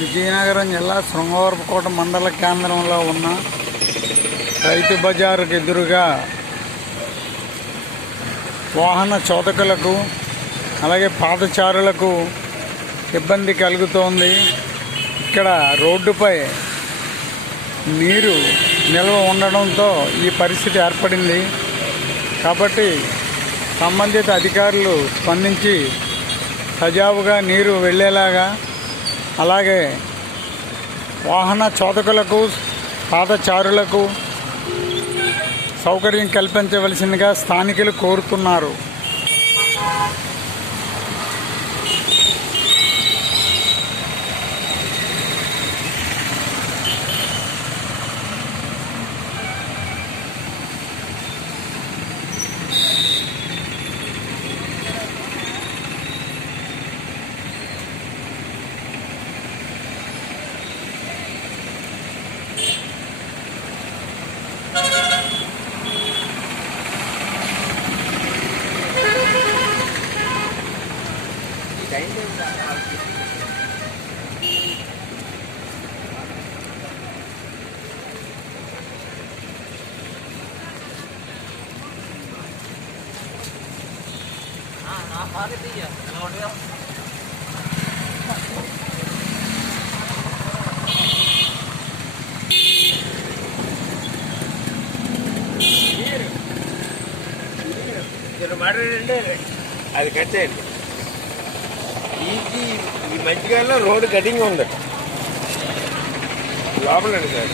విజయనగరం జిల్లా శృంగవరపుకోట మండల కేంద్రంలో ఉన్న రైతు బజారుకు ఎదురుగా వాహన చోదకులకు అలాగే పాదచారులకు ఇబ్బంది కలుగుతోంది. ఇక్కడ రోడ్డుపై నీరు నిల్వ ఉండడంతో ఈ పరిస్థితి ఏర్పడింది. కాబట్టి సంబంధిత అధికారులు స్పందించి సజావుగా నీరు వెళ్ళేలాగా అలాగే వాహన చోదకులకు పాదచారులకు సౌకర్యం కల్పించవలసిందిగా స్థానికులు కోరుతున్నారు. ഭാഗത്തേക്ക് അങ്ങോട്ട് ഒരു മഴ ഉണ്ട് അത് കച്ചയില്ല ఈ- ఈ మధ్యకాలంలో రోడ్డు కటింగ్ ఉంది లోపలండి సార్.